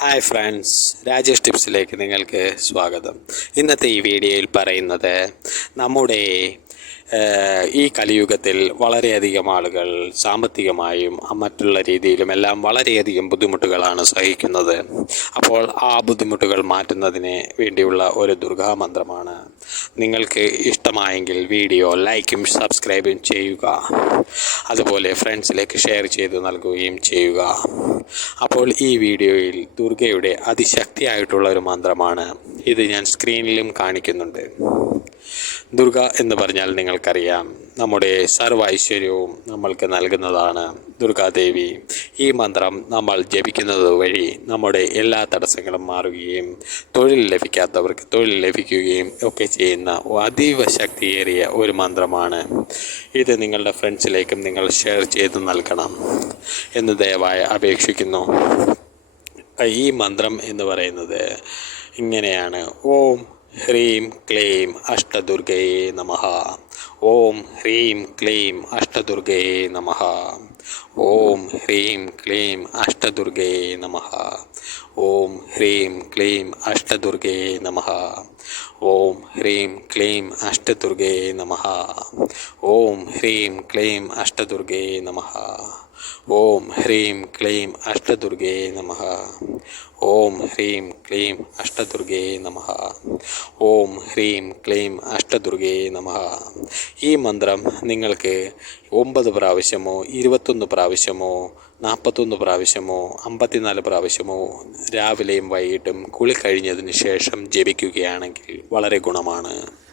Hi friends Rajesh ടിപ്സിലേക്ക് നിങ്ങൾക്ക് സ്വാഗതം. ഇന്നത്തെ ഈ വീഡിയോയിൽ പറയുന്നത് നമ്മുടെ ഈ കലിയുഗത്തിൽ വളരെയധികം ആളുകൾ സാമ്പത്തികമായും മറ്റുള്ള രീതിയിലും എല്ലാം വളരെയധികം ബുദ്ധിമുട്ടുകളാണ് സഹിക്കുന്നത്. അപ്പോൾ ആ ബുദ്ധിമുട്ടുകൾ മാറ്റുന്നതിന് വേണ്ടിയുള്ള ഒരു ദുർഗാ മന്ത്രമാണ് നിങ്ങൾക്ക് ഇഷ്ടമായെങ്കിൽ വീഡിയോ ലൈക്കും സബ്സ്ക്രൈബും ചെയ്യുക. അതുപോലെ ഫ്രണ്ട്സിലേക്ക് ഷെയർ ചെയ്ത് നൽകുകയും ചെയ്യുക. അപ്പോൾ ഈ വീഡിയോയിൽ ദുർഗയുടെ അതിശക്തിയായിട്ടുള്ള ഒരു മന്ത്രമാണ്. ഇത് ഞാൻ സ്ക്രീനിലും കാണിക്കുന്നുണ്ട്. ദുർഗ എന്ന് പറഞ്ഞാൽ നിങ്ങൾക്കറിയാം. നമ്മുടെ സർവ ഐശ്വര്യവും നമ്മൾക്ക് നൽകുന്നതാണ് ദുർഗാദേവി ഈ മന്ത്രം നമ്മൾ ജപിക്കുന്നത് വഴി നമ്മുടെ എല്ലാ തടസ്സങ്ങളും മാറുകയും തൊഴിൽ ലഭിക്കാത്തവർക്ക് തൊഴിൽ ലഭിക്കുകയും ഒക്കെ ചെയ്യുന്ന അതീവ ശക്തിയേറിയ ഒരു മന്ത്രമാണ്. ഇത് നിങ്ങളുടെ ഫ്രണ്ട്സിലേക്കും നിങ്ങൾ ഷെയർ ചെയ്ത് നൽകണം എന്ന് ദയവായി അപേക്ഷിക്കുന്നു. ഈ മന്ത്രം എന്ന് പറയുന്നത് ഇങ്ങനെയാണ്. ഓം ഹ്രീം ക്ലീം അഷ്ടദുർഗയെ നമ ഓം ഹ്രീം ക്ലീം അഷ്ടദുർഗയെ നമ ഓം ഹ്രീം ക്ലീം അഷ്ടദുർഗയെ നമ ഓം ഹ്രീം ക്ലീം അഷ്ടദുർഗയെ നമ ഓം ഹ്രീം ക്ലീം അഷ്ടദുർഗയെ നമ ഓം ഹ്രീം ക്ലീം അഷ്ടദുർഗയെ നമഃ ഓം ഹ്രീം ക്ലീം അഷ്ടദുർഗേ നമ. ഓം ഹ്രീം ക്ലീം അഷ്ടദുർഗേ നമ. ഓം ഹ്രീം ക്ലീം അഷ്ടദുർഗേ നമ. ഈ മന്ത്രം നിങ്ങൾക്ക് ഒമ്പത് പ്രാവശ്യമോ ഇരുപത്തൊന്ന് പ്രാവശ്യമോ നാൽപ്പത്തൊന്ന് പ്രാവശ്യമോ അമ്പത്തിനാല് പ്രാവശ്യമോ രാവിലെയും വൈകിട്ടും കുളി കഴിഞ്ഞതിന് ശേഷം ജപിക്കുകയാണെങ്കിൽ വളരെ ഗുണമാണ്.